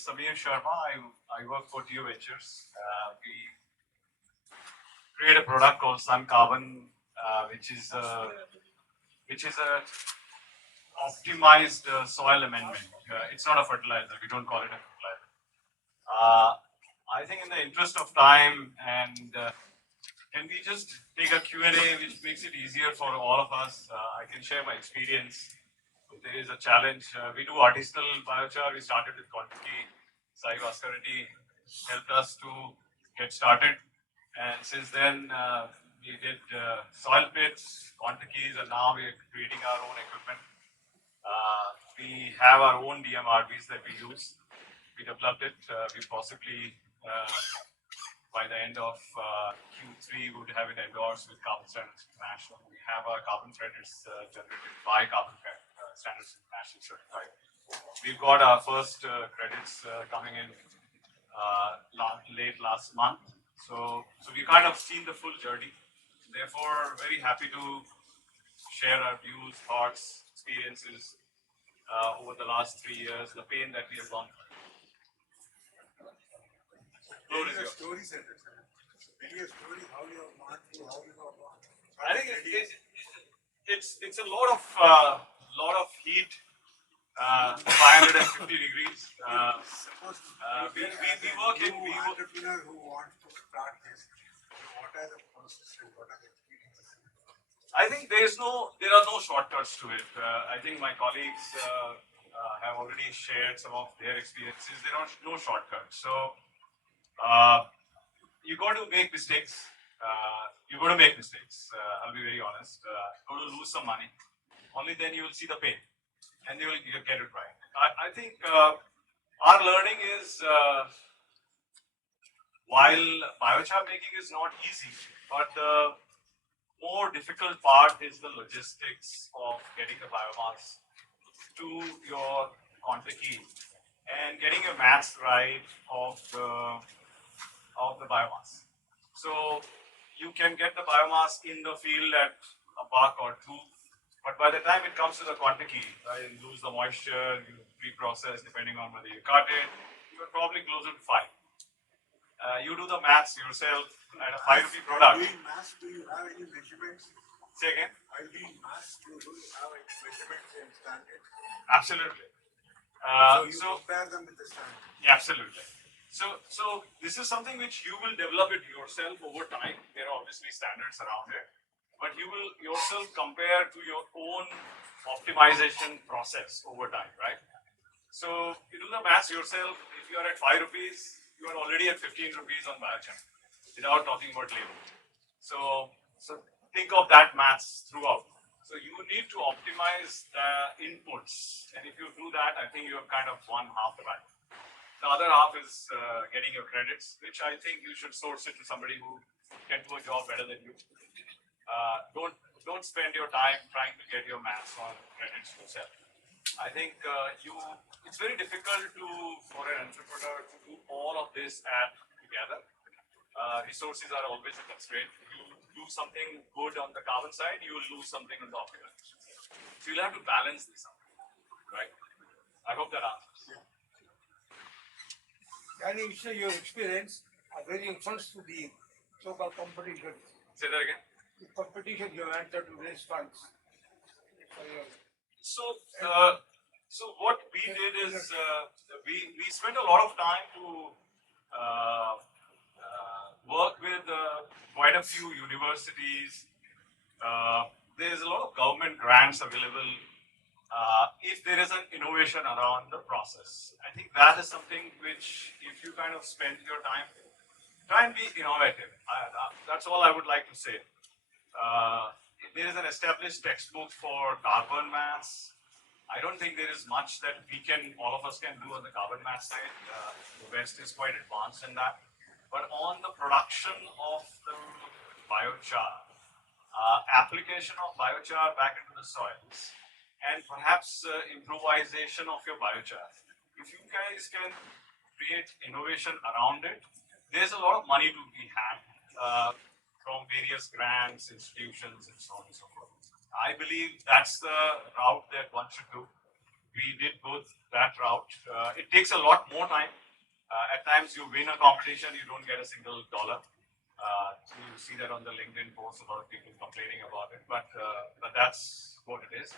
is Samir Sharma. I work for TEO Ventures. We create a product called Sun Carbon, which is a optimized soil amendment. It's not a fertilizer. We don't call it a fertilizer. I think in the interest of time, and can we just take a Q&A, which makes it easier for all of us? I can share my experience. If there is a challenge, we do artisanal biochar. We started with quantity. Sai Vaskarati helped us to get started. And since then, we did soil pits, quantities, and now we are creating our own equipment. We have our own DMRVs that we use. We developed it. We possibly, by the end of Q3, would have it endorsed with Carbon Standards International. We have our carbon credits generated by Carbon Standards International certified. We've got our first credits coming in late last month. So we kind of seen the full journey. Therefore, very happy to share our views, thoughts, experiences over the last 3 years, the pain that we have gone through. Tell me a story, how you have gone through, how you have gone. I think it's a lot of heat, 550 degrees. We work in entrepreneur who wants to start this. What are the processes? What are the experiences? I think there are no shortcuts to it. I think my colleagues have already shared some of their experiences. There are no shortcuts. So you got to make mistakes. I'll be very honest. You're going to lose some money. Only then you will see the pain, and you'll get it right. I think our learning is while biochar making is not easy, but the more difficult part is the logistics of getting the biomass to your quantity and getting your maths right of the biomass. So you can get the biomass in the field at a buck or two, but by the time it comes to the quantity, you lose the moisture, you reprocess depending on whether you cut it, you're probably closer to 5. You do the maths yourself at a 5 rupee product. Doing maths, do you have any measurements? Say again? While doing maths, do you have any measurements and standards? Absolutely. So you compare them with the standard? Yeah, absolutely. So this is something which you will develop it yourself over time. There are obviously standards around it, but you will yourself compare to your own optimization process over time, right? So you do the maths yourself. If you are at 5 rupees, you are already at 15 rupees on biochar, without talking about labor. So think of that maths throughout. So you need to optimize the inputs, and if you do that, I think you have kind of won half the battle. The other half is getting your credits, which I think you should source it to somebody who can do a job better than you. Don't spend your time trying to get your maths on credits yourself. I think it's very difficult for an entrepreneur to do all of this together. Resources are always a constraint. You do something good on the carbon side, you will lose something on the optimization. So you'll have to balance this out, right? I hope that answers. Yeah. Can you share your experience where you first to the so-called competition? Say that again. The competition you entered to raise funds. So what we did is we spent a lot of time to work with quite a few universities. There's a lot of government grants available if there is an innovation around the process. I think that is something which, if you kind of spend your time, try and be innovative. That's all I would like to say. There is an established textbook for carbon mass. I don't think there is much that all of us can do on the carbon mass side. The West is quite advanced in that. But on the production of the biochar, application of biochar back into the soils, and perhaps improvisation of your biochar. If you guys can create innovation around it, there's a lot of money to be had from various grants, institutions, and so on and so forth. I believe that's the route that one should do. we did both that route. It takes a lot more time. At times, you win a competition, you don't get a single dollar. So you see that on the LinkedIn posts, a lot of people complaining about it, but that's what it is.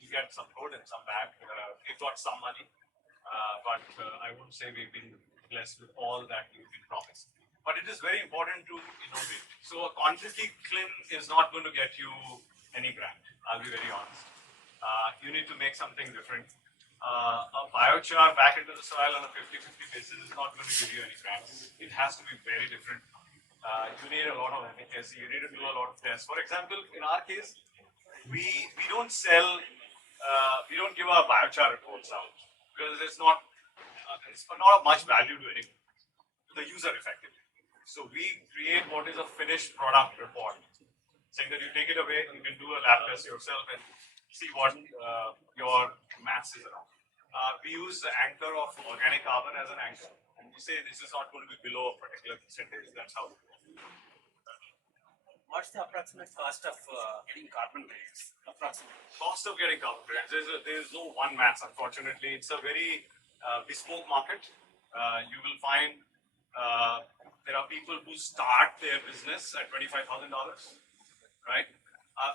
You get some good and some bad. We've got some money, but I wouldn't say we've been blessed with all that we've been promised. But it is very important to innovate. So a quantity claim is not going to get you any grant. I'll be very honest. You need to make something different. A biochar back into the soil on a 50-50 basis is not going to give you any grants. It has to be very different. You need a lot of efficacy. You need to do a lot of tests. For example, in our case, we don't sell, we don't give our biochar reports out because it's not of much value to anyone, to the user effectively. So we create what is a finished product report, saying that you take it away, you can do a lab test yourself and see what your mass is around. We use the anchor of organic carbon as an anchor, and we say this is not going to be below a particular percentage. That's how we do it. What's the approximate cost of getting carbon credits? Approximate cost of getting carbon credits. There is no one mass, unfortunately. It's a very bespoke market. You will find there are people who start their business at $25,000, right?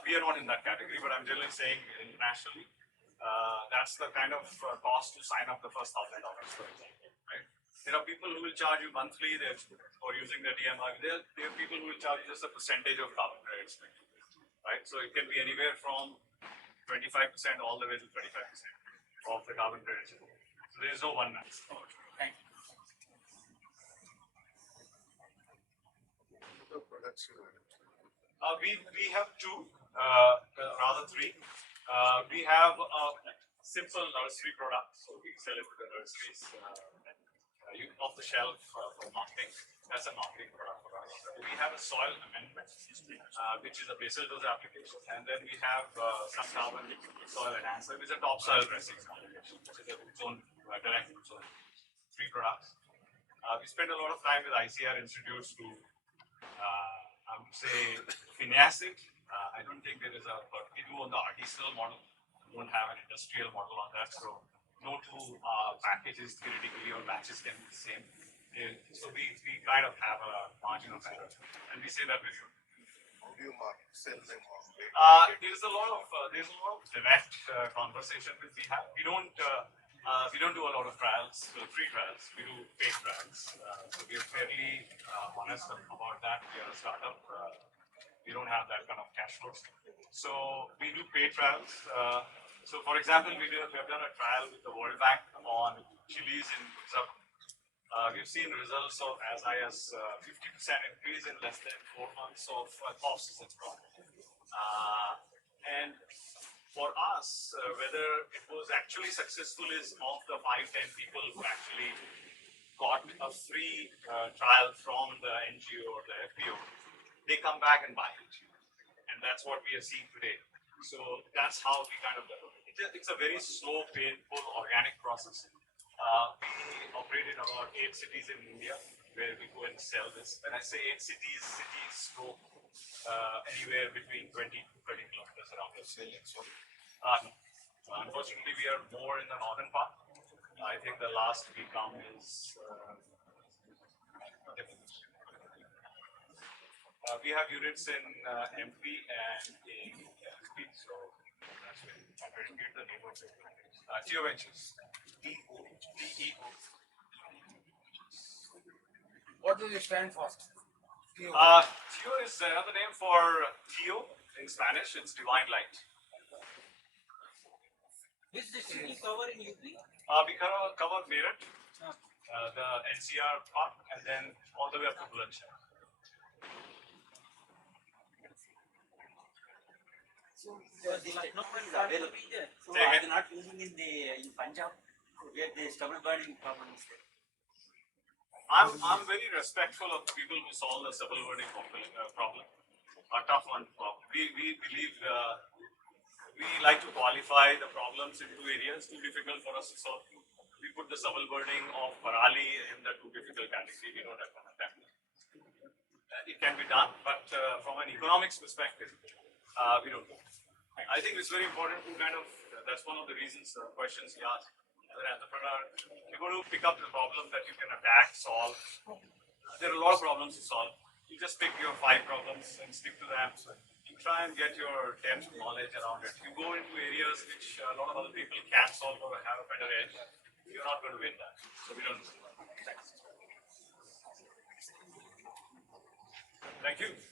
We are not in that category, but I'm generally saying internationally, that's the kind of cost to sign up the first $1,000, for example, right? There are people who will charge you monthly for using the DMR. There are people who will charge just a percentage of carbon credits, right? So it can be anywhere from 25% all the way to 25% of the carbon credits. So there is no one max. Thank you. We have two, rather three. We have a simple nursery product, so we sell it to the nurseries off the shelf for marketing. That's a marketing product for us. We have a soil amendment, which is a basal dose application, and then we have some carbon soil enhancer, which is a topsoil dressing application, which is its own direct ozone. Three products. We spend a lot of time with ICR institutes to, I would say, finesse it. I don't think there is but we do on the artisanal model. We don't have an industrial model on that, so no two packages theoretically or batches can be the same. So we kind of have a margin of error, and we say that with you. How do you market, sell them off? There's a lot of direct conversation which we have. We don't do a lot of trials, free trials. We do paid trials. So we are fairly honest about that. We are a startup. We don't have that kind of cash flows. So we do paid trials. So for example, we have done a trial with the World Bank on chilies in Gujarat. We've seen results of as high as 50% increase in less than 4 months of costs and profit. And for us, whether it was actually successful is of the 5-10 people who actually got a free trial from the NGO or the FPO, they come back and buy it. And that's what we are seeing today. So that's how we kind of develop it. It's a very slow, painful, organic process. We operate in about 8 cities in India where we go and sell this. When I say 8 cities stroke anywhere between 20 to 30 kilometers around the city. So, unfortunately, we are more in the northern part. I think the last we come is we have units in MP and in SP, so that's where I'm going to get the name of it. TEO Ventures. TEO. What does it stand for? TEO. TEO is another name for TEO in Spanish. It's divine light. Which district you cover in UP? We cover Meerut, the NCR part, and then all the way up to Bulandshahr. So the Lucknow one is available. So Say are again. they not using in Punjab to get the stubble burning problems there? I'm very respectful of people who solve the stubble burning problem. A tough one problem. We believe we like to qualify the problems into areas too difficult for us to solve. We put the stubble burning of Parali in the too difficult category. We don't have that. It can be done, but from an economics perspective, we don't. I think it's very important to kind of that's one of the reasons, questions he asked. As an entrepreneur, you're going to pick up the problem that you can attack, solve. There are a lot of problems to solve. You just pick your 5 problems and stick to them. You try and get your depth knowledge around it. You go into areas which a lot of other people can't solve or have a better edge. You're not going to win that. So we don't do that. Thank you.